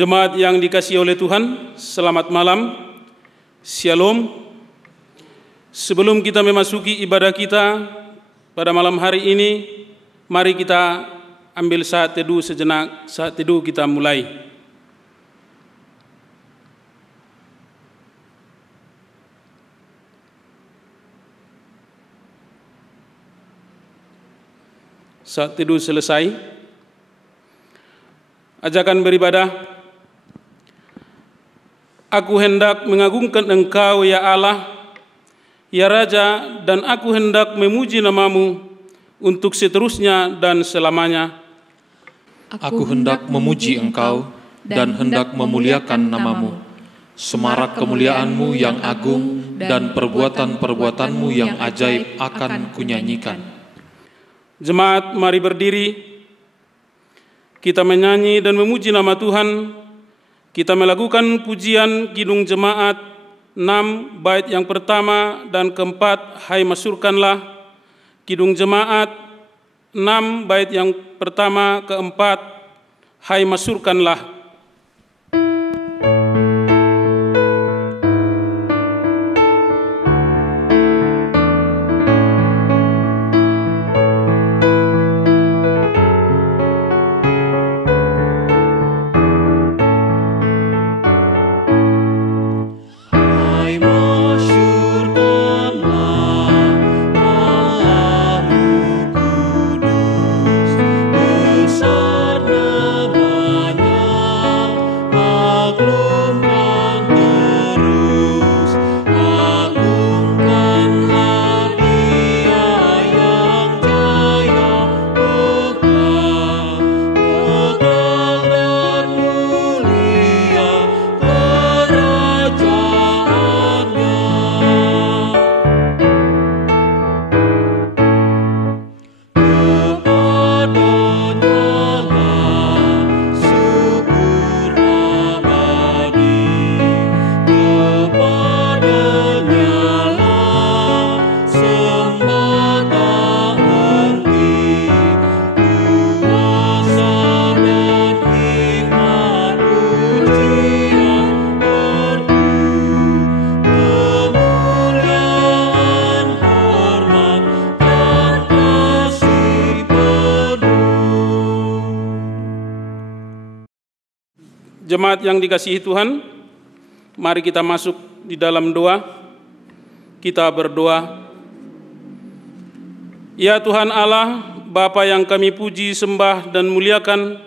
Jemaat yang dikasihi oleh Tuhan, selamat malam, Shalom. Sebelum kita memasuki ibadah kita pada malam hari ini, mari kita ambil saat teduh sejenak. Saat teduh kita mulai. Saat teduh selesai, ajakan beribadah. Aku hendak mengagungkan Engkau, ya Allah, ya Raja, dan aku hendak memuji nama-Mu untuk seterusnya dan selamanya. Aku hendak memuji Engkau dan hendak memuliakan nama-Mu. Semarak kemuliaan-Mu yang agung dan perbuatan-perbuatan-Mu yang ajaib akan kunyanyikan. Jemaat, mari berdiri. Kita menyanyi dan memuji nama Tuhan. Kita melakukan pujian Kidung Jemaat 6 bait yang pertama dan keempat, Hai Masyurkanlah. Kidung Jemaat 6 bait yang pertama, keempat, Hai Masyurkanlah. Jemaat yang dikasihi Tuhan, mari kita masuk di dalam doa. Kita berdoa. Ya Tuhan Allah, Bapa yang kami puji, sembah, dan muliakan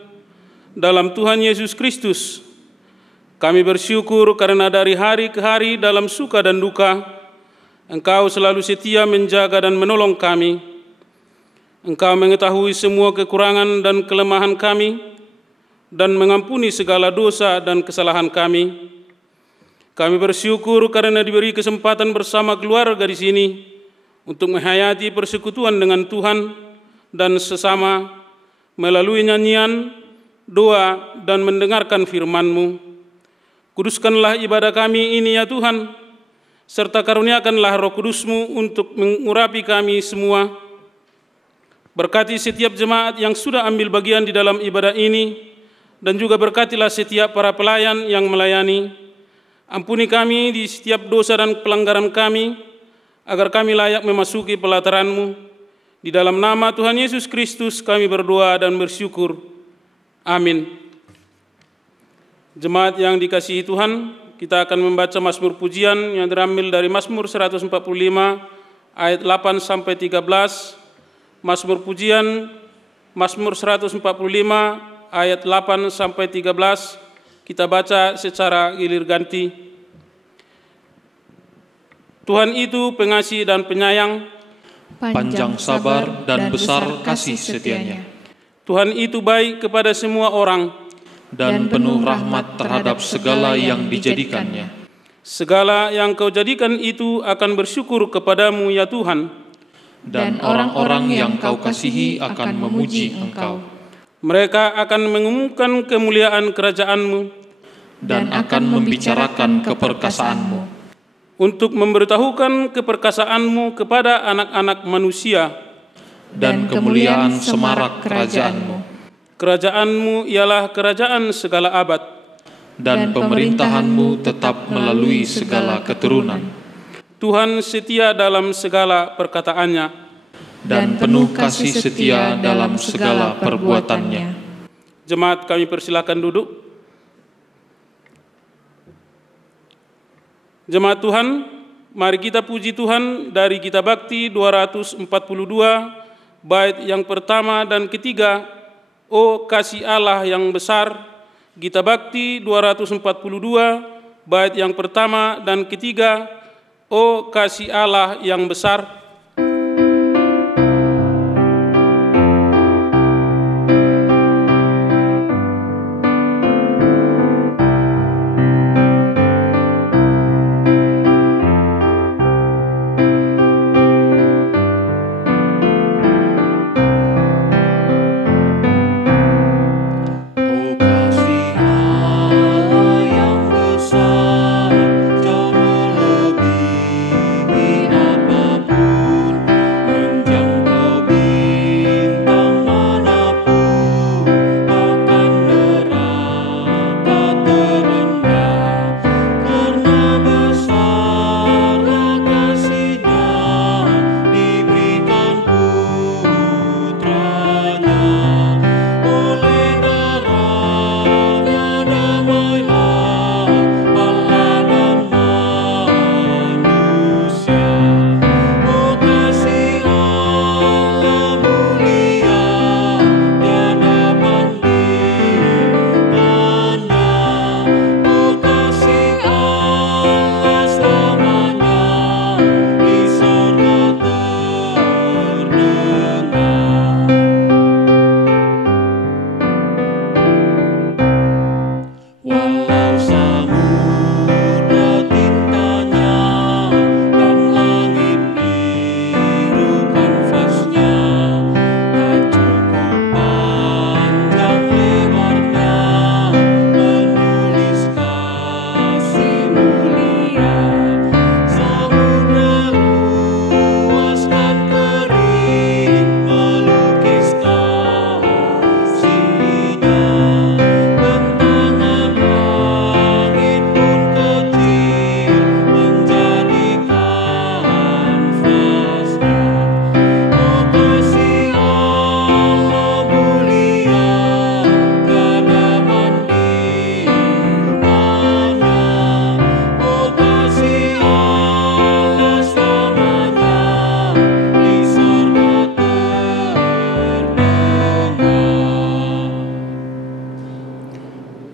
dalam Tuhan Yesus Kristus, kami bersyukur karena dari hari ke hari dalam suka dan duka, Engkau selalu setia menjaga dan menolong kami. Engkau mengetahui semua kekurangan dan kelemahan kami, dan mengampuni segala dosa dan kesalahan kami. Kami bersyukur karena diberi kesempatan bersama keluarga di sini untuk menghayati persekutuan dengan Tuhan dan sesama melalui nyanyian, doa, dan mendengarkan firman-Mu. Kuduskanlah ibadah kami ini ya Tuhan, serta karuniakanlah Roh Kudus-Mu untuk mengurapi kami semua. Berkati setiap jemaat yang sudah ambil bagian di dalam ibadah ini, dan juga berkatilah setiap para pelayan yang melayani. Ampuni kami di setiap dosa dan pelanggaran kami, agar kami layak memasuki pelataran-Mu. Di dalam nama Tuhan Yesus Kristus kami berdoa dan bersyukur. Amin. Jemaat yang dikasihi Tuhan, kita akan membaca Mazmur pujian yang terambil dari Mazmur 145 ayat 8 sampai 13. Mazmur pujian Mazmur 145 ayat 8 sampai 13, kita baca secara gilir ganti. Tuhan itu pengasih dan penyayang, panjang sabar dan besar kasih setianya. Tuhan itu baik kepada semua orang, dan penuh rahmat terhadap segala yang dijadikannya. Segala yang Kau jadikan itu akan bersyukur kepadamu ya Tuhan, dan orang-orang yang Kau kasihi akan memuji Engkau. Mereka akan mengumumkan kemuliaan kerajaan-Mu dan akan membicarakan keperkasaan-Mu, untuk memberitahukan keperkasaan-Mu kepada anak-anak manusia, dan kemuliaan semarak kerajaan-Mu. Kerajaan-Mu ialah kerajaan segala abad, dan pemerintahan-Mu tetap melalui segala keturunan. Tuhan setia dalam segala perkataannya, dan penuh kasih setia dalam segala perbuatannya. Jemaat, kami persilakan duduk. Jemaat Tuhan, mari kita puji Tuhan dari Kitab Bakti 242, bait yang pertama dan ketiga, O kasih Allah yang besar. Kitab Bakti 242, bait yang pertama dan ketiga, O kasih Allah yang besar.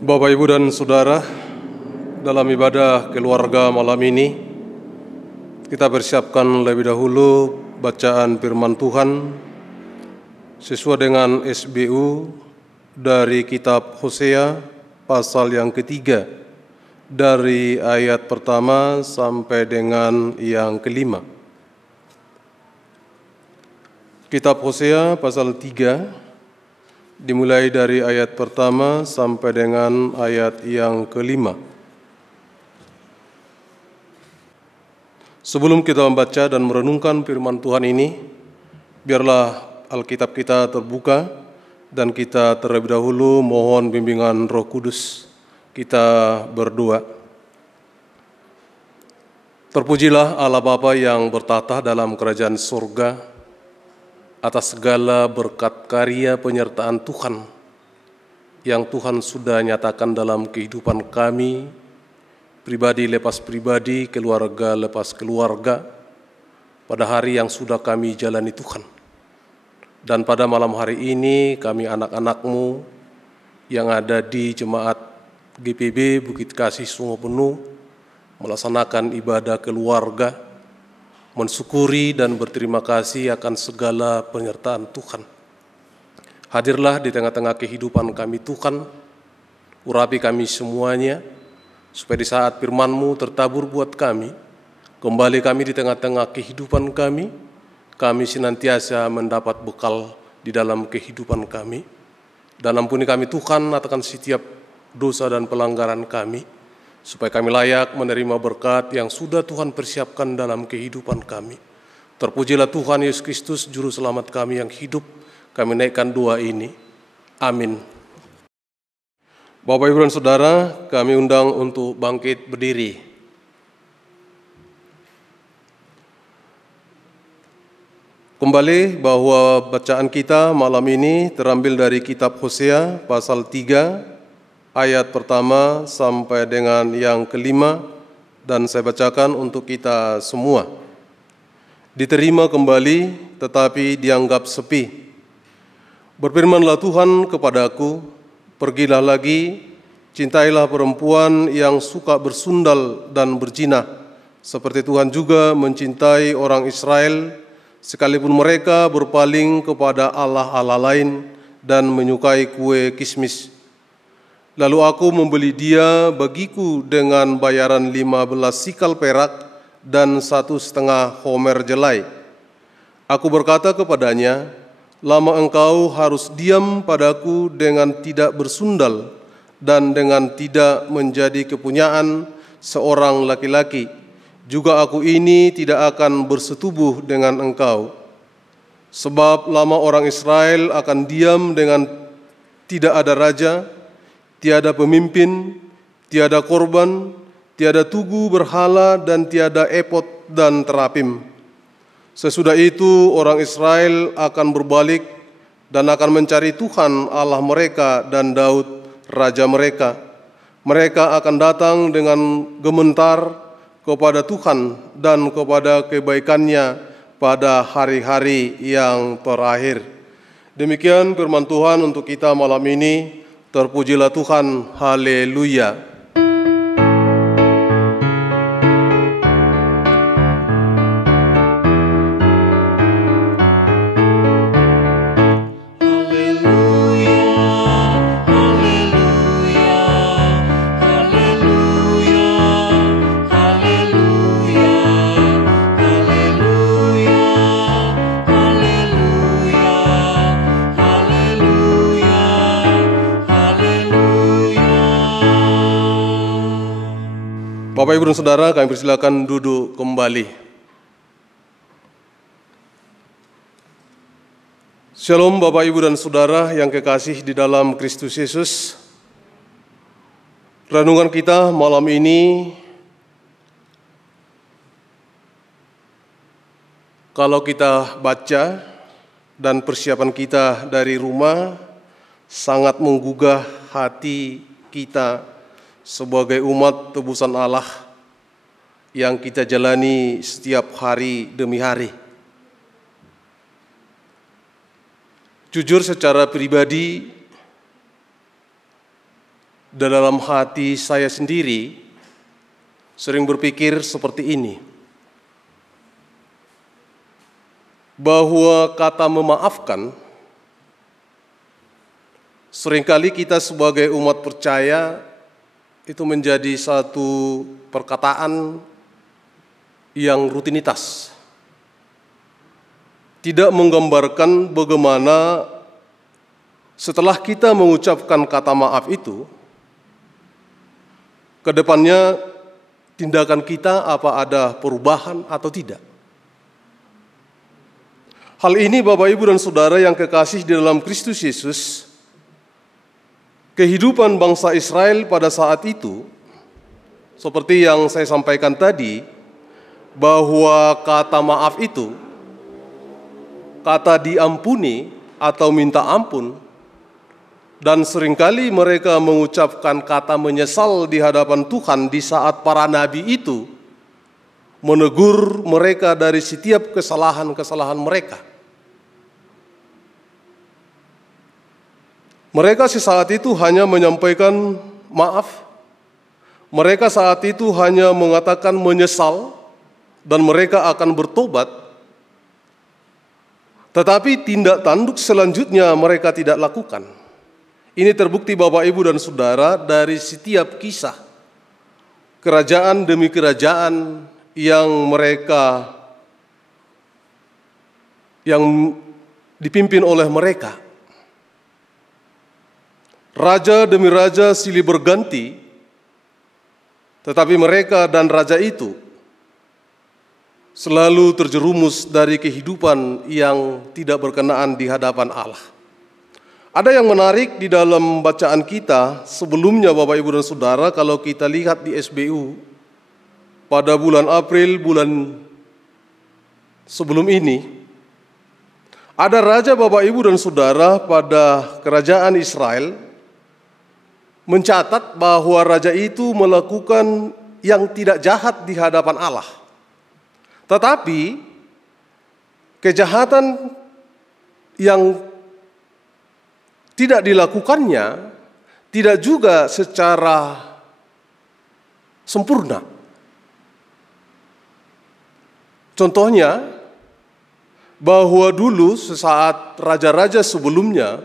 Bapak, Ibu, dan Saudara, dalam ibadah keluarga malam ini, kita persiapkan lebih dahulu bacaan firman Tuhan sesuai dengan SBU dari kitab Hosea pasal yang ketiga, dari ayat pertama sampai dengan yang kelima. Kitab Hosea pasal 3, dimulai dari ayat pertama sampai dengan ayat yang kelima. Sebelum kita membaca dan merenungkan firman Tuhan ini, biarlah Alkitab kita terbuka dan kita terlebih dahulu mohon bimbingan Roh Kudus. Kita berdoa. Terpujilah Allah Bapa yang bertata dalam kerajaan surga, atas segala berkat karya penyertaan Tuhan yang Tuhan sudah nyatakan dalam kehidupan kami, pribadi lepas pribadi, keluarga lepas keluarga, pada hari yang sudah kami jalani Tuhan. Dan pada malam hari ini kami anak-anak-Mu yang ada di Jemaat GPB Bukit Kasih Sungai Penuh melaksanakan ibadah keluarga, mensyukuri dan berterima kasih akan segala penyertaan Tuhan. Hadirlah di tengah-tengah kehidupan kami Tuhan, urapi kami semuanya, supaya di saat firman-Mu tertabur buat kami, kembali kami di tengah-tengah kehidupan kami senantiasa mendapat bekal di dalam kehidupan kami. Dan ampuni kami Tuhan akan setiap dosa dan pelanggaran kami, supaya kami layak menerima berkat yang sudah Tuhan persiapkan dalam kehidupan kami. Terpujilah Tuhan Yesus Kristus, Juru Selamat kami yang hidup. Kami naikkan doa ini. Amin. Bapak, Ibu, dan Saudara, kami undang untuk bangkit berdiri. Kembali bahwa bacaan kita malam ini terambil dari kitab Hosea pasal 3 ayat pertama sampai dengan yang kelima, dan saya bacakan untuk kita semua. Diterima kembali tetapi dianggap sepi. Berfirmanlah Tuhan kepadaku, pergilah lagi, cintailah perempuan yang suka bersundal dan berzina, seperti Tuhan juga mencintai orang Israel, sekalipun mereka berpaling kepada allah-allah lain dan menyukai kue kismis. Lalu aku membeli dia bagiku dengan bayaran 15 sikal perak dan 1,5 homer jelai. Aku berkata kepadanya, lama engkau harus diam padaku dengan tidak bersundal dan dengan tidak menjadi kepunyaan seorang laki-laki. Juga aku ini tidak akan bersetubuh dengan engkau. Sebab lama orang Israel akan diam dengan tidak ada raja, tiada pemimpin, tiada korban, tiada tugu berhala, dan tiada epod dan terapim. Sesudah itu orang Israel akan berbalik dan akan mencari Tuhan Allah mereka dan Daud raja mereka. Mereka akan datang dengan gementar kepada Tuhan dan kepada kebaikannya pada hari-hari yang terakhir. Demikian firman Tuhan untuk kita malam ini. Terpujilah Tuhan, haleluya. Bapak, Ibu, dan Saudara, kami persilakan duduk kembali. Shalom Bapak, Ibu, dan Saudara yang kekasih di dalam Kristus Yesus. Renungan kita malam ini, kalau kita baca dan persiapan kita dari rumah, sangat menggugah hati kita sebagai umat tebusan Allah yang kita jalani setiap hari demi hari. Jujur secara pribadi, dalam hati saya sendiri sering berpikir seperti ini, bahwa kata memaafkan seringkali kita sebagai umat percaya itu menjadi satu perkataan yang rutinitas. Tidak menggambarkan bagaimana setelah kita mengucapkan kata maaf itu, ke depannya tindakan kita apa ada perubahan atau tidak. Hal ini Bapak, Ibu, dan Saudara yang kekasih di dalam Kristus Yesus, kehidupan bangsa Israel pada saat itu, seperti yang saya sampaikan tadi, bahwa kata maaf itu, kata diampuni atau minta ampun, dan seringkali mereka mengucapkan kata menyesal di hadapan Tuhan di saat para nabi itu menegur mereka dari setiap kesalahan-kesalahan mereka. Mereka saat itu hanya menyampaikan maaf, mereka saat itu hanya mengatakan menyesal, dan mereka akan bertobat. Tetapi tindak tanduk selanjutnya mereka tidak lakukan. Ini terbukti Bapak, Ibu, dan Saudara dari setiap kisah kerajaan demi kerajaan yang dipimpin oleh mereka. Raja demi raja silih berganti, tetapi mereka dan raja itu selalu terjerumus dari kehidupan yang tidak berkenaan di hadapan Allah. Ada yang menarik di dalam bacaan kita sebelumnya Bapak Ibu dan Saudara, kalau kita lihat di SBU pada bulan April, bulan sebelum ini, ada raja Bapak Ibu dan Saudara pada kerajaan Israel mencatat bahwa raja itu melakukan yang tidak jahat di hadapan Allah. Tetapi kejahatan yang tidak dilakukannya tidak juga secara sempurna. Contohnya, bahwa dulu sesaat raja-raja sebelumnya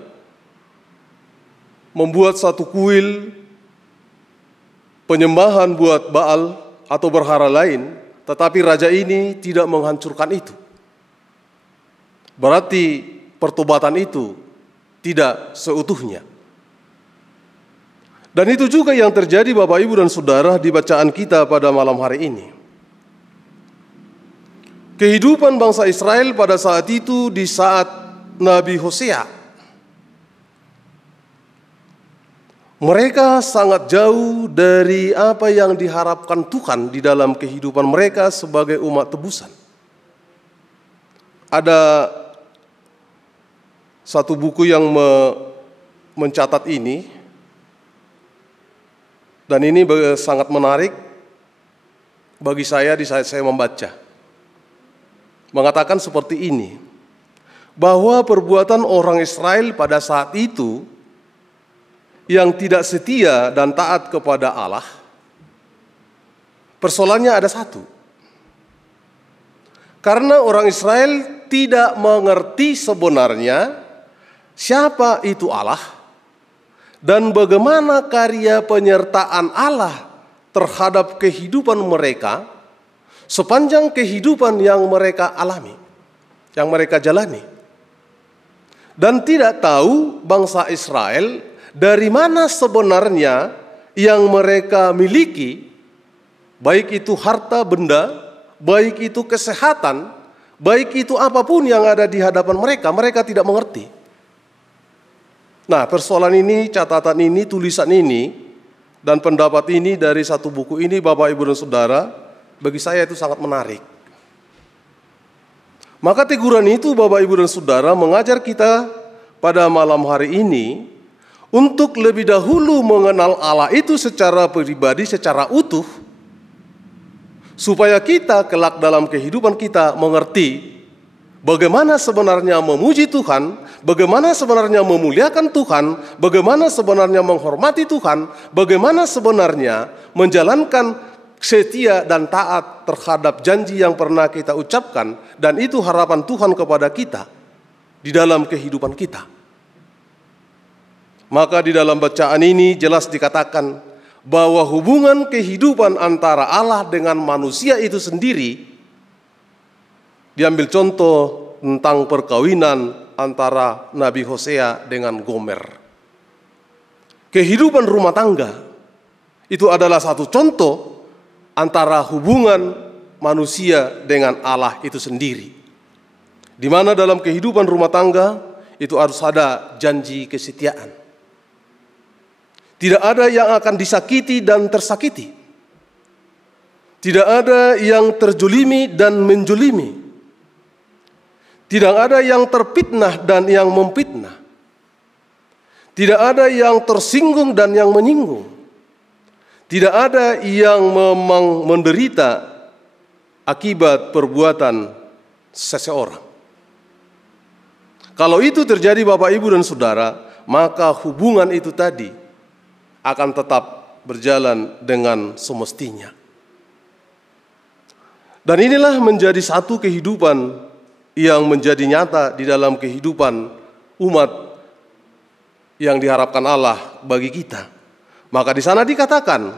membuat satu kuil penyembahan buat Baal atau berhala lain, tetapi raja ini tidak menghancurkan itu. Berarti pertobatan itu tidak seutuhnya. Dan itu juga yang terjadi Bapak Ibu dan Saudara di bacaan kita pada malam hari ini. Kehidupan bangsa Israel pada saat itu di saat Nabi Hosea, mereka sangat jauh dari apa yang diharapkan Tuhan di dalam kehidupan mereka sebagai umat tebusan. Ada satu buku yang mencatat ini, dan ini sangat menarik bagi saya di saat saya membaca. Mengatakan seperti ini, bahwa perbuatan orang Israel pada saat itu yang tidak setia dan taat kepada Allah, persoalannya ada satu. Karena orang Israel tidak mengerti sebenarnya siapa itu Allah dan bagaimana karya penyertaan Allah terhadap kehidupan mereka sepanjang kehidupan yang mereka alami, yang mereka jalani. Dan tidak tahu bangsa Israel dari mana sebenarnya yang mereka miliki, baik itu harta benda, baik itu kesehatan, baik itu apapun yang ada di hadapan mereka, mereka tidak mengerti. Nah, persoalan ini, catatan ini, tulisan ini, dan pendapat ini dari satu buku ini, Bapak, Ibu, dan Saudara, bagi saya itu sangat menarik. Maka teguran itu, Bapak, Ibu, dan Saudara, mengajar kita pada malam hari ini untuk lebih dahulu mengenal Allah itu secara pribadi, secara utuh, supaya kita kelak dalam kehidupan kita mengerti bagaimana sebenarnya memuji Tuhan, bagaimana sebenarnya memuliakan Tuhan, bagaimana sebenarnya menghormati Tuhan, bagaimana sebenarnya menjalankan setia dan taat terhadap janji yang pernah kita ucapkan, dan itu harapan Tuhan kepada kita di dalam kehidupan kita. Maka di dalam bacaan ini jelas dikatakan bahwa hubungan kehidupan antara Allah dengan manusia itu sendiri, diambil contoh tentang perkawinan antara Nabi Hosea dengan Gomer. Kehidupan rumah tangga itu adalah satu contoh antara hubungan manusia dengan Allah itu sendiri. Di mana dalam kehidupan rumah tangga itu harus ada janji kesetiaan. Tidak ada yang akan disakiti dan tersakiti. Tidak ada yang terjolimi dan menjolimi. Tidak ada yang terfitnah dan yang memfitnah. Tidak ada yang tersinggung dan yang menyinggung. Tidak ada yang memang menderita akibat perbuatan seseorang. Kalau itu terjadi Bapak, Ibu, dan Saudara, maka hubungan itu tadi akan tetap berjalan dengan semestinya. Dan inilah menjadi satu kehidupan yang menjadi nyata di dalam kehidupan umat yang diharapkan Allah bagi kita. Maka di sana dikatakan,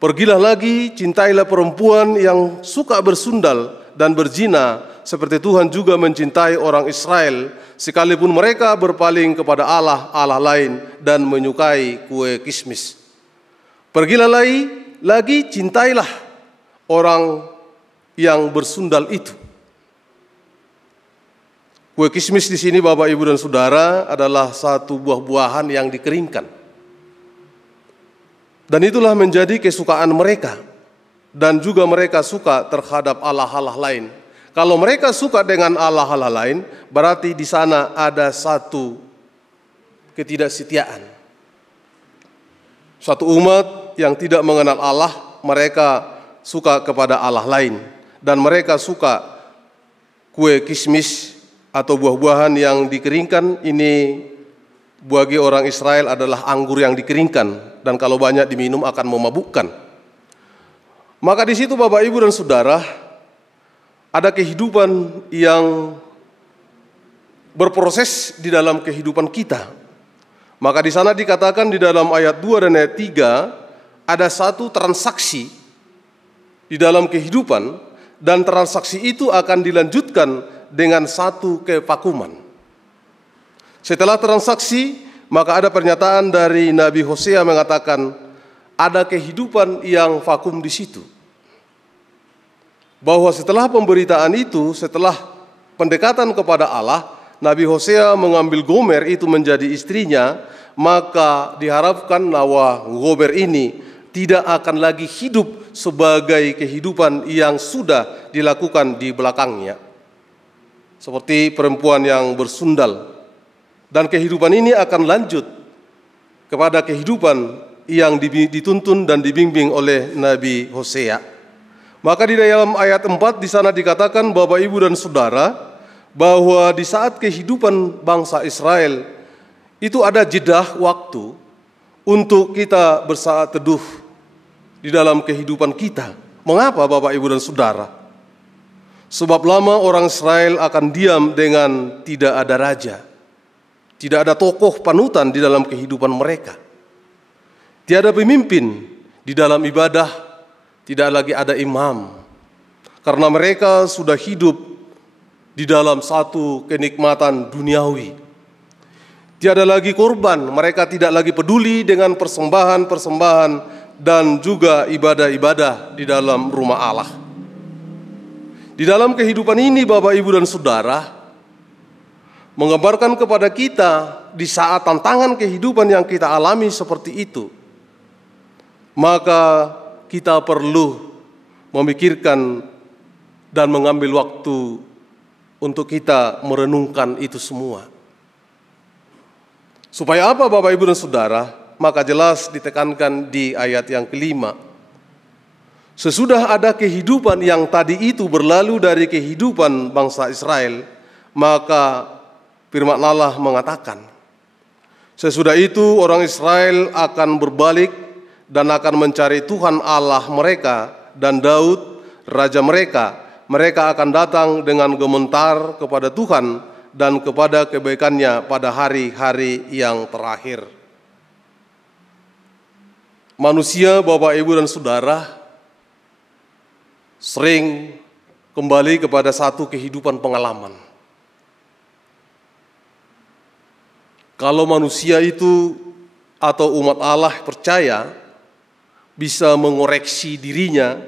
pergilah lagi, cintailah perempuan yang suka bersundal dan berzina, seperti Tuhan juga mencintai orang Israel, sekalipun mereka berpaling kepada Allah lain dan menyukai kue kismis. Pergilah lagi, cintailah orang yang bersundal itu. Kue kismis di sini Bapak, Ibu, dan Saudara adalah satu buah-buahan yang dikeringkan. Dan itulah menjadi kesukaan mereka. Dan juga mereka suka terhadap Allah-Allah lain. Kalau mereka suka dengan Allah-Allah lain, berarti di sana ada satu ketidaksetiaan. Suatu umat yang tidak mengenal Allah, mereka suka kepada Allah lain. Dan mereka suka kue kismis atau buah-buahan yang dikeringkan. Ini bagi orang Israel adalah anggur yang dikeringkan, dan kalau banyak diminum akan memabukkan. Maka di situ Bapak, Ibu, dan Saudara, ada kehidupan yang berproses di dalam kehidupan kita. Maka di sana dikatakan di dalam ayat 2 dan ayat 3, ada satu transaksi di dalam kehidupan, dan transaksi itu akan dilanjutkan dengan satu kevakuman. Setelah transaksi, maka ada pernyataan dari Nabi Hosea mengatakan ada kehidupan yang vakum di situ. Bahwa setelah pemberitaan itu, setelah pendekatan kepada Allah, Nabi Hosea mengambil Gomer itu menjadi istrinya, maka diharapkan bahwa Gomer ini tidak akan lagi hidup sebagai kehidupan yang sudah dilakukan di belakangnya. Seperti perempuan yang bersundal. Dan kehidupan ini akan lanjut kepada kehidupan yang dituntun dan dibimbing oleh Nabi Hosea. Maka di dalam ayat 4 di sana dikatakan, Bapak, Ibu, dan Saudara, bahwa di saat kehidupan bangsa Israel itu ada jeda waktu untuk kita bersaat teduh di dalam kehidupan kita. Mengapa Bapak, Ibu, dan Saudara? Sebab lama orang Israel akan diam dengan tidak ada raja. Tidak ada tokoh panutan di dalam kehidupan mereka. Tiada pemimpin di dalam ibadah, tidak lagi ada imam. Karena mereka sudah hidup di dalam satu kenikmatan duniawi. Tiada lagi korban, mereka tidak lagi peduli dengan persembahan-persembahan dan juga ibadah-ibadah di dalam rumah Allah. Di dalam kehidupan ini Bapak, Ibu, dan Saudara, menggambarkan kepada kita di saat tantangan kehidupan yang kita alami seperti itu, maka kita perlu memikirkan dan mengambil waktu untuk kita merenungkan itu semua. Supaya apa Bapak, Ibu, dan Saudara? Maka jelas ditekankan di ayat yang kelima. Sesudah ada kehidupan yang tadi itu berlalu dari kehidupan bangsa Israel, maka firman Allah mengatakan, sesudah itu orang Israel akan berbalik dan akan mencari Tuhan Allah mereka dan Daud, raja mereka. Mereka akan datang dengan gemetar kepada Tuhan dan kepada kebaikannya pada hari-hari yang terakhir. Manusia, Bapak, Ibu, dan Saudara, sering kembali kepada satu kehidupan pengalaman. Kalau manusia itu atau umat Allah percaya bisa mengoreksi dirinya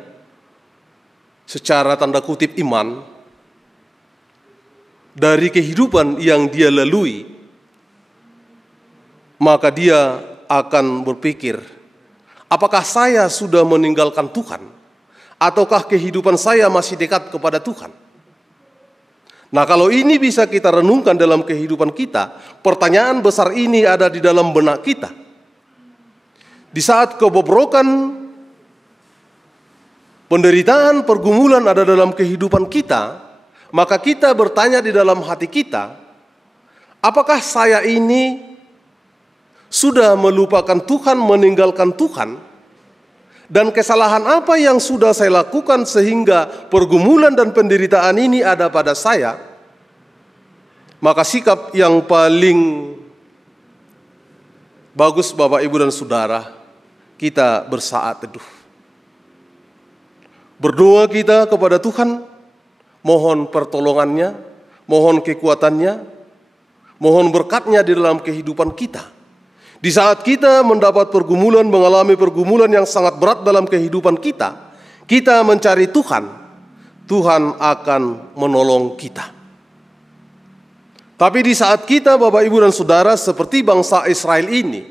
secara tanda kutip iman dari kehidupan yang dia lalui, maka dia akan berpikir, apakah saya sudah meninggalkan Tuhan? Ataukah kehidupan saya masih dekat kepada Tuhan? Nah, kalau ini bisa kita renungkan dalam kehidupan kita, pertanyaan besar ini ada di dalam benak kita. Di saat kebobrokan, penderitaan, pergumulan ada dalam kehidupan kita, maka kita bertanya di dalam hati kita, apakah saya ini sudah melupakan Tuhan, meninggalkan Tuhan? Dan kesalahan apa yang sudah saya lakukan sehingga pergumulan dan penderitaan ini ada pada saya? Maka sikap yang paling bagus Bapak, Ibu, dan Saudara, kita bersaat teduh. Berdoa kita kepada Tuhan, mohon pertolongannya, mohon kekuatannya, mohon berkatnya di dalam kehidupan kita. Di saat kita mendapat pergumulan, mengalami pergumulan yang sangat berat dalam kehidupan kita, kita mencari Tuhan, Tuhan akan menolong kita. Tapi di saat kita, Bapak, Ibu, dan Saudara, seperti bangsa Israel ini,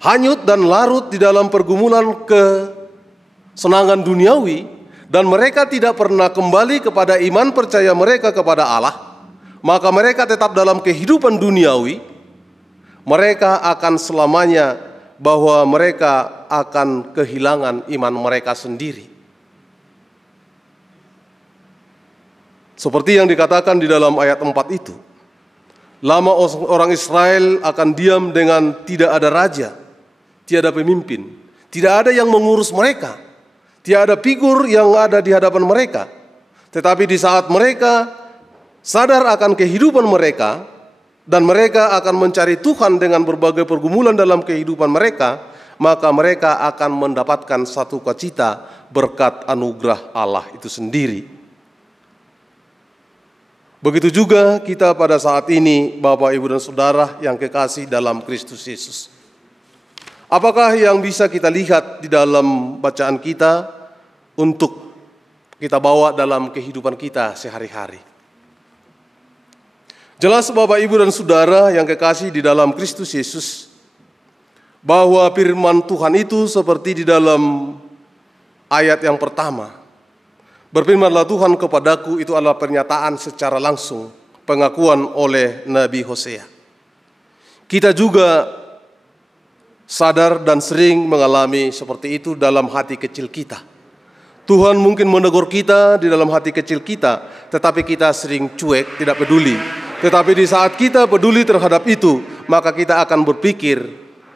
hanyut dan larut di dalam pergumulan kesenangan duniawi, dan mereka tidak pernah kembali kepada iman percaya mereka kepada Allah, maka mereka tetap dalam kehidupan duniawi, mereka akan selamanya bahwa mereka akan kehilangan iman mereka sendiri. Seperti yang dikatakan di dalam ayat 4 itu, lama orang Israel akan diam dengan tidak ada raja, tiada pemimpin, tidak ada yang mengurus mereka, tiada figur yang ada di hadapan mereka. Tetapi di saat mereka sadar akan kehidupan mereka, dan mereka akan mencari Tuhan dengan berbagai pergumulan dalam kehidupan mereka, maka mereka akan mendapatkan satu sukacita berkat anugerah Allah itu sendiri. Begitu juga kita pada saat ini, Bapak, Ibu, dan Saudara yang kekasih dalam Kristus Yesus. Apakah yang bisa kita lihat di dalam bacaan kita untuk kita bawa dalam kehidupan kita sehari-hari? Jelas, Bapak, Ibu, dan Saudara yang kekasih di dalam Kristus Yesus, bahwa firman Tuhan itu seperti di dalam ayat yang pertama. Berfirmanlah Tuhan kepadaku, itu adalah pernyataan secara langsung, pengakuan oleh Nabi Hosea. Kita juga sadar dan sering mengalami seperti itu dalam hati kecil kita. Tuhan mungkin menegur kita di dalam hati kecil kita, tetapi kita sering cuek, tidak peduli. Tetapi di saat kita peduli terhadap itu, maka kita akan berpikir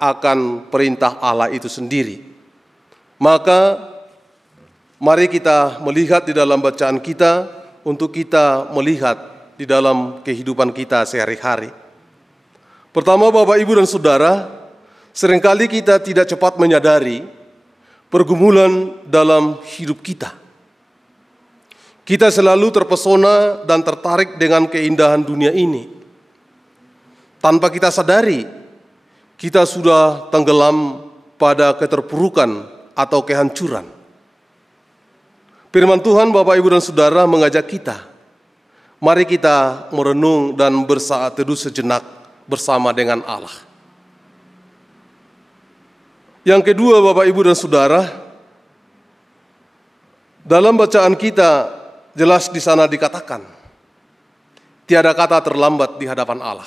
akan perintah Allah itu sendiri. Maka mari kita melihat di dalam bacaan kita untuk kita melihat di dalam kehidupan kita sehari-hari. Pertama, Bapak, Ibu, dan Saudara, seringkali kita tidak cepat menyadari pergumulan dalam hidup kita. Kita selalu terpesona dan tertarik dengan keindahan dunia ini. Tanpa kita sadari, kita sudah tenggelam pada keterpurukan atau kehancuran. Firman Tuhan, Bapak, Ibu, dan Saudara, mengajak kita, mari kita merenung dan bersaat teduh sejenak bersama dengan Allah. Yang kedua, Bapak, Ibu, dan Saudara, dalam bacaan kita jelas di sana dikatakan, tiada kata terlambat di hadapan Allah.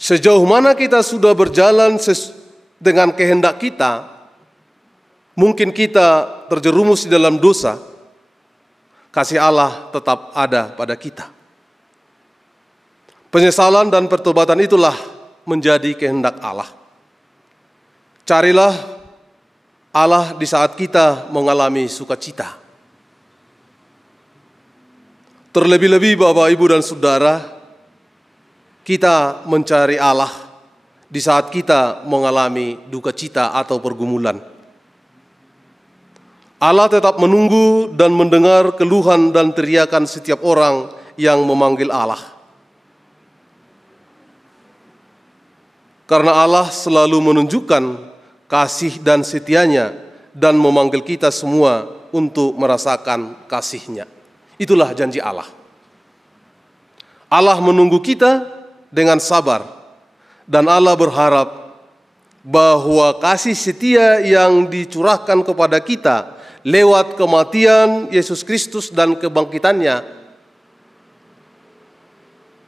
Sejauh mana kita sudah berjalan dengan kehendak kita, mungkin kita terjerumus di dalam dosa, kasih Allah tetap ada pada kita. Penyesalan dan pertobatan itulah menjadi kehendak Allah. Carilah Allah di saat kita mengalami sukacita. Terlebih-lebih, Bapak, Ibu, dan Saudara, kita mencari Allah di saat kita mengalami duka cita atau pergumulan. Allah tetap menunggu dan mendengar keluhan dan teriakan setiap orang yang memanggil Allah. Karena Allah selalu menunjukkan kasih dan setianya dan memanggil kita semua untuk merasakan kasih-Nya. Itulah janji Allah. Allah menunggu kita dengan sabar, dan Allah berharap bahwa kasih setia yang dicurahkan kepada kita lewat kematian Yesus Kristus dan kebangkitannya,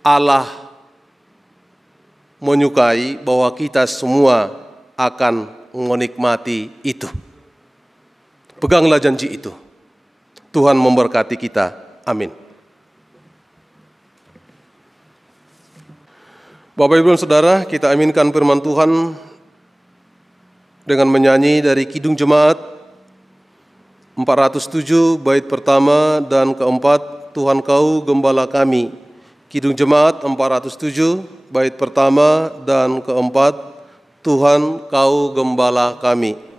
Allah menyukai bahwa kita semua akan menikmati itu. Peganglah janji itu. Tuhan memberkati kita. Amin. Bapak, Ibu, dan Saudara, kita aminkan firman Tuhan dengan menyanyi dari Kidung Jemaat 407 bait pertama dan keempat, Tuhan Kau Gembala Kami. Kidung Jemaat 407 bait pertama dan keempat, Tuhan Kau Gembala Kami. Kami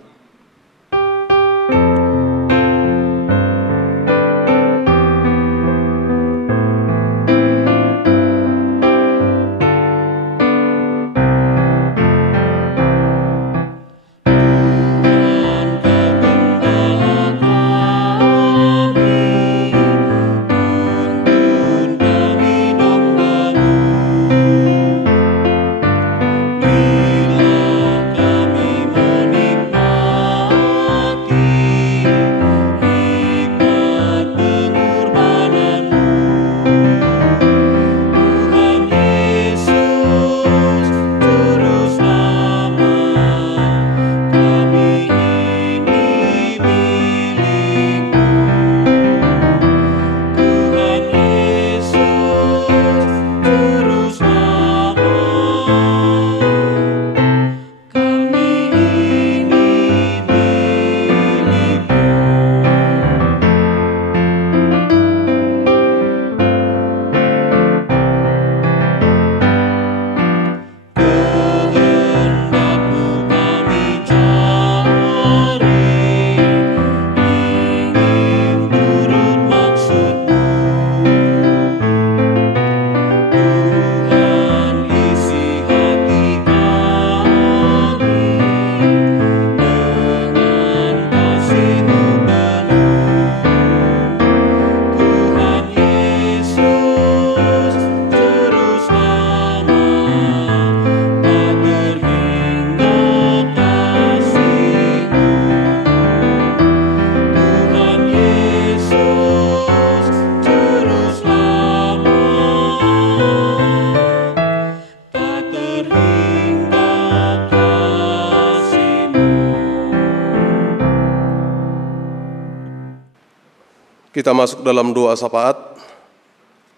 Kita masuk dalam doa syafaat.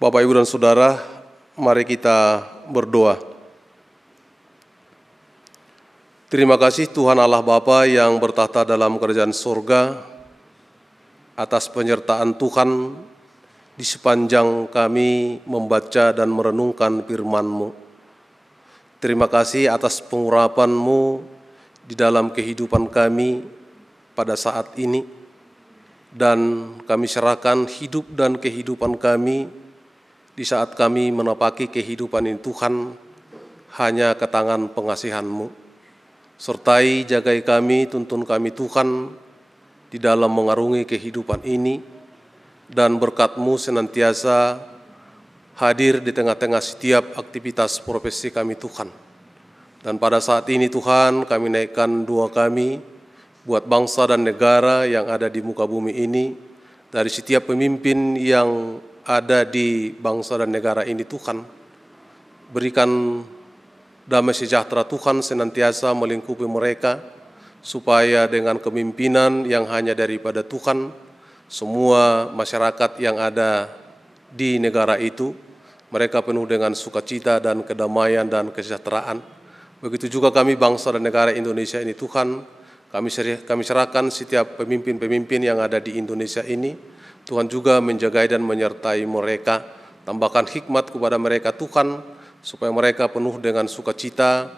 Bapak, Ibu, dan Saudara, mari kita berdoa. Terima kasih Tuhan Allah Bapa yang bertahta dalam kerajaan surga, atas penyertaan Tuhan di sepanjang kami membaca dan merenungkan firman-Mu. Terima kasih atas pengurapan-Mu di dalam kehidupan kami pada saat ini. Dan kami serahkan hidup dan kehidupan kami di saat kami menapaki kehidupan ini Tuhan hanya ke tangan pengasihan-Mu. Sertai jagai kami, tuntun kami Tuhan di dalam mengarungi kehidupan ini, dan berkat-Mu senantiasa hadir di tengah-tengah setiap aktivitas profesi kami Tuhan. Dan pada saat ini Tuhan, kami naikkan doa kami buat bangsa dan negara yang ada di muka bumi ini, dari setiap pemimpin yang ada di bangsa dan negara ini Tuhan. Berikan damai sejahtera Tuhan senantiasa melingkupi mereka, supaya dengan kepemimpinan yang hanya daripada Tuhan, semua masyarakat yang ada di negara itu, mereka penuh dengan sukacita dan kedamaian dan kesejahteraan. Begitu juga kami bangsa dan negara Indonesia ini Tuhan, kami serahkan setiap pemimpin-pemimpin yang ada di Indonesia ini. Tuhan juga menjagai dan menyertai mereka. Tambahkan hikmat kepada mereka Tuhan, supaya mereka penuh dengan sukacita,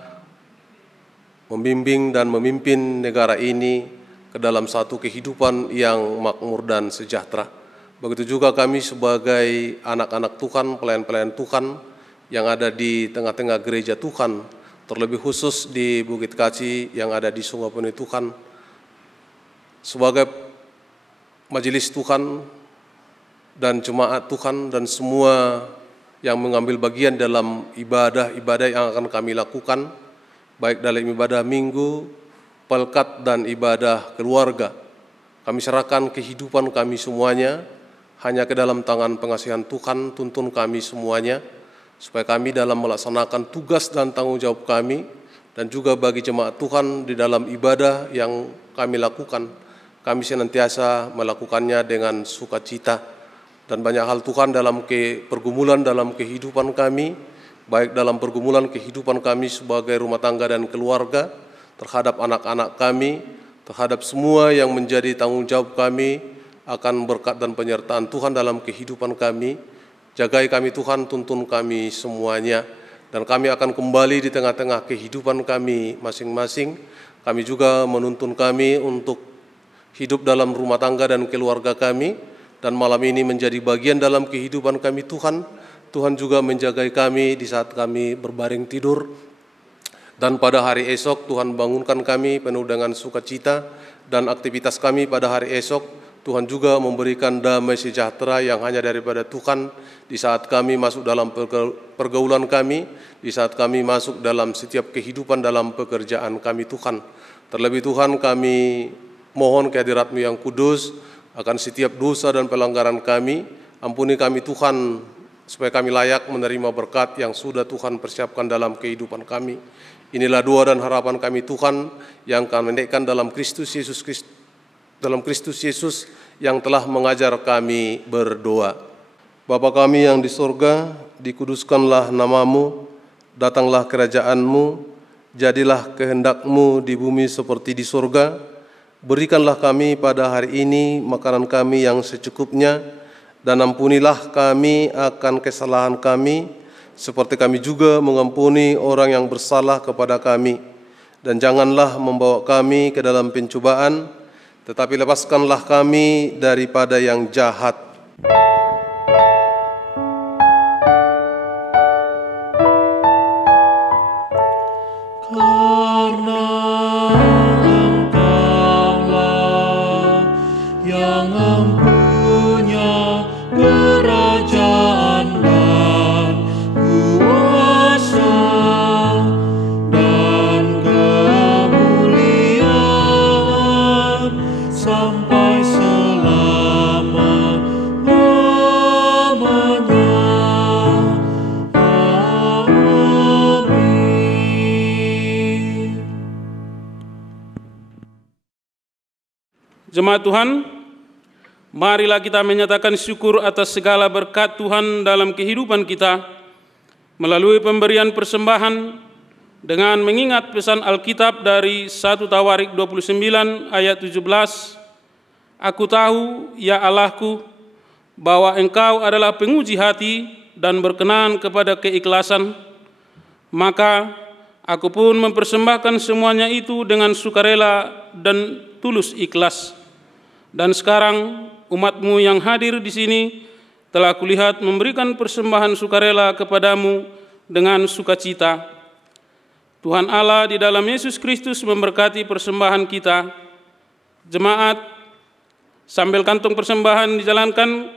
membimbing dan memimpin negara ini ke dalam satu kehidupan yang makmur dan sejahtera. Begitu juga kami sebagai anak-anak Tuhan, pelayan-pelayan Tuhan yang ada di tengah-tengah gereja Tuhan, terlebih khusus di Bukit Kaci yang ada di Sungguhpuni Tuhan, sebagai majelis Tuhan dan jemaat Tuhan dan semua yang mengambil bagian dalam ibadah-ibadah yang akan kami lakukan, baik dalam ibadah minggu, pelkat, dan ibadah keluarga. Kami serahkan kehidupan kami semuanya hanya ke dalam tangan pengasihan Tuhan. Tuntun kami semuanya, supaya kami dalam melaksanakan tugas dan tanggung jawab kami, dan juga bagi jemaat Tuhan di dalam ibadah yang kami lakukan, kami senantiasa melakukannya dengan sukacita. Dan banyak hal Tuhan dalam pergumulan dalam kehidupan kami, baik dalam pergumulan kehidupan kami sebagai rumah tangga dan keluarga, terhadap anak-anak kami, terhadap semua yang menjadi tanggung jawab kami, akan berkat dan penyertaan Tuhan dalam kehidupan kami. Jagai kami Tuhan, tuntun kami semuanya, dan kami akan kembali di tengah-tengah kehidupan kami masing-masing. Kami juga menuntun kami untuk hidup dalam rumah tangga dan keluarga kami, dan malam ini menjadi bagian dalam kehidupan kami Tuhan. Tuhan juga menjagai kami di saat kami berbaring tidur, dan pada hari esok Tuhan bangunkan kami penuh dengan sukacita, dan aktivitas kami pada hari esok Tuhan juga memberikan damai sejahtera yang hanya daripada Tuhan di saat kami masuk dalam pergaulan kami, di saat kami masuk dalam setiap kehidupan dalam pekerjaan kami Tuhan. Terlebih Tuhan, kami mohon kehadirat-Mu yang kudus akan setiap dosa dan pelanggaran kami. Ampuni kami Tuhan, supaya kami layak menerima berkat yang sudah Tuhan persiapkan dalam kehidupan kami. Inilah doa dan harapan kami Tuhan yang kami naikkan dalam Kristus Yesus yang telah mengajar kami berdoa. Bapa kami yang di surga, dikuduskanlah nama-Mu, datanglah kerajaan-Mu, jadilah kehendak-Mu di bumi seperti di surga. Berikanlah kami pada hari ini makanan kami yang secukupnya, dan ampunilah kami akan kesalahan kami, seperti kami juga mengampuni orang yang bersalah kepada kami. Dan janganlah membawa kami ke dalam pencobaan, tetapi lepaskanlah kami daripada yang jahat. Karena Engkaulah yang mempunyai kerajaan dan kuasa dan kemuliaan sampai selama-lamanya. Amin. Jemaat Tuhan, Marilah kita menyatakan syukur atas segala berkat Tuhan dalam kehidupan kita melalui pemberian persembahan dengan mengingat pesan Alkitab dari 1 Tawarik 29 ayat 17. Aku tahu, ya Allahku, bahwa Engkau adalah penguji hati dan berkenan kepada keikhlasan. Maka aku pun mempersembahkan semuanya itu dengan sukarela dan tulus ikhlas. Dan sekarang umat-Mu yang hadir di sini telah kulihat memberikan persembahan sukarela kepadamu dengan sukacita. Tuhan Allah di dalam Yesus Kristus memberkati persembahan kita. Jemaat, sambil kantong persembahan dijalankan,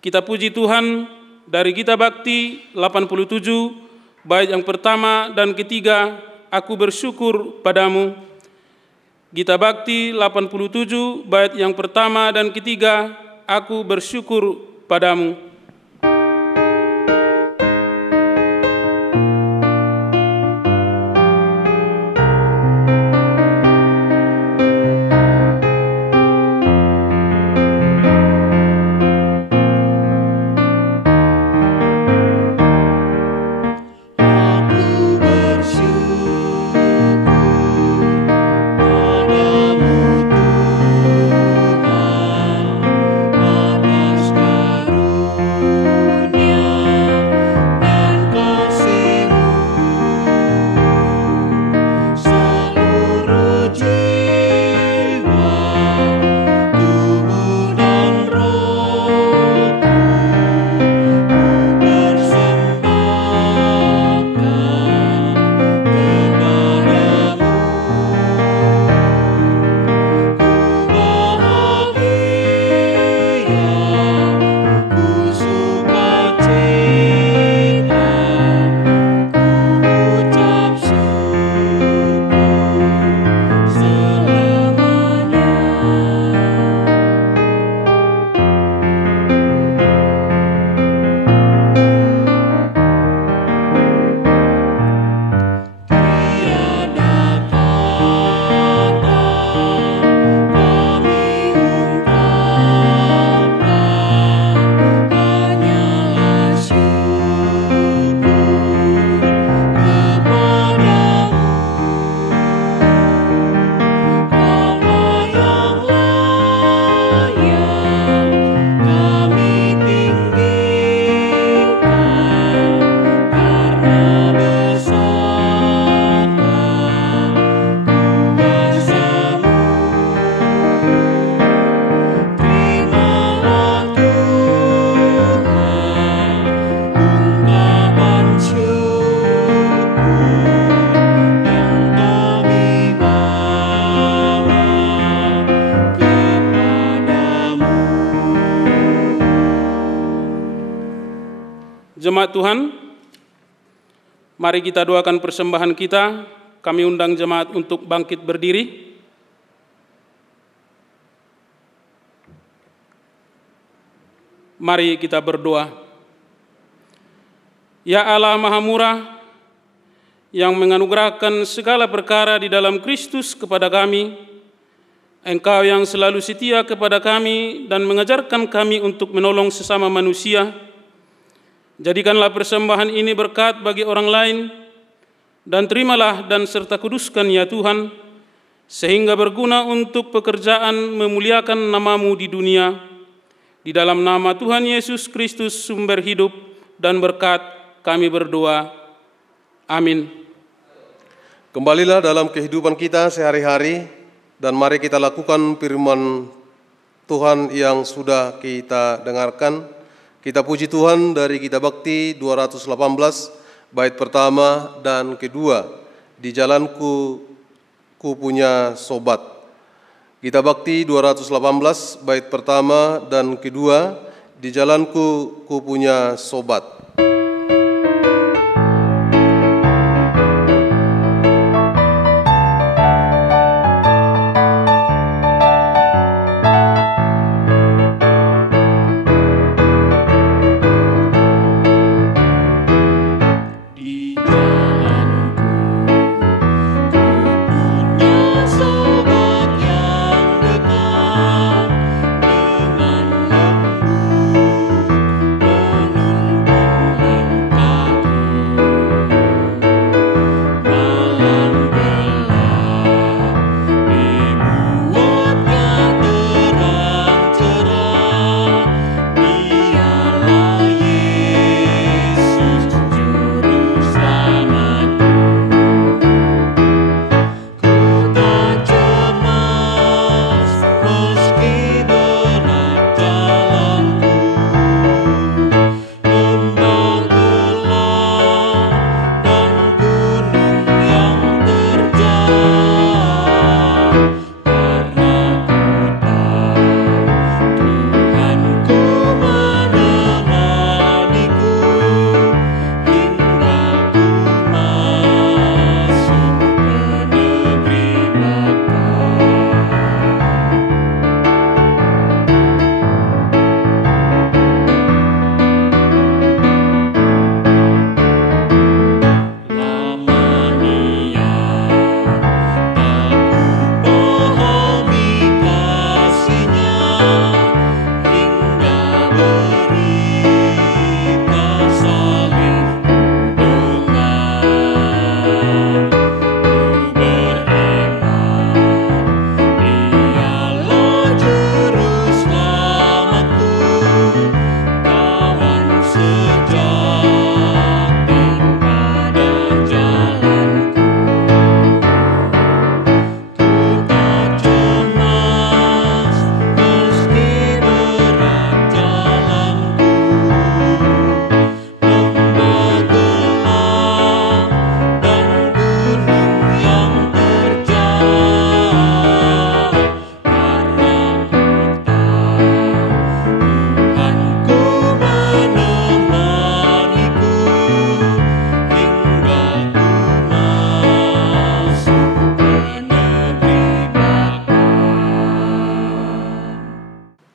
kita puji Tuhan dari Gita Bakti 87, bait yang pertama dan ketiga, Aku bersyukur padamu. Gita Bakti 87, bait yang pertama dan ketiga, Aku bersyukur padamu. Jemaat Tuhan, mari kita doakan persembahan kita. Kami undang jemaat untuk bangkit berdiri. Mari kita berdoa. Ya Allah Maha Murah, yang menganugerahkan segala perkara di dalam Kristus kepada kami, Engkau yang selalu setia kepada kami dan mengajarkan kami untuk menolong sesama manusia, jadikanlah persembahan ini berkat bagi orang lain, dan terimalah dan serta kuduskan ya Tuhan, sehingga berguna untuk pekerjaan memuliakan nama-Mu di dunia. Di dalam nama Tuhan Yesus Kristus, sumber hidup dan berkat, kami berdoa. Amin. Kembalilah dalam kehidupan kita sehari-hari, dan mari kita lakukan firman Tuhan yang sudah kita dengarkan. Kita puji Tuhan dari Gita Bakti 218, bait pertama dan kedua, Di jalanku ku punya sobat. Gita Bakti 218, bait pertama dan kedua, Di jalanku ku punya sobat. Dengan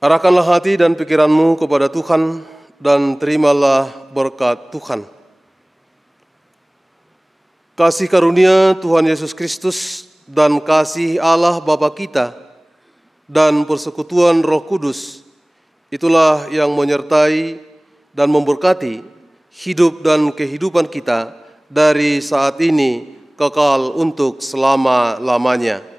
Arahkanlah hati dan pikiranmu kepada Tuhan dan terimalah berkat Tuhan. Kasih karunia Tuhan Yesus Kristus dan kasih Allah Bapa kita dan persekutuan Roh Kudus, itulah yang menyertai dan memberkati hidup dan kehidupan kita dari saat ini kekal untuk selama-lamanya.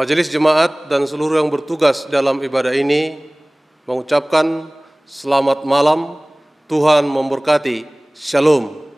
Majelis Jemaat dan seluruh yang bertugas dalam ibadah ini mengucapkan selamat malam, Tuhan memberkati. Shalom.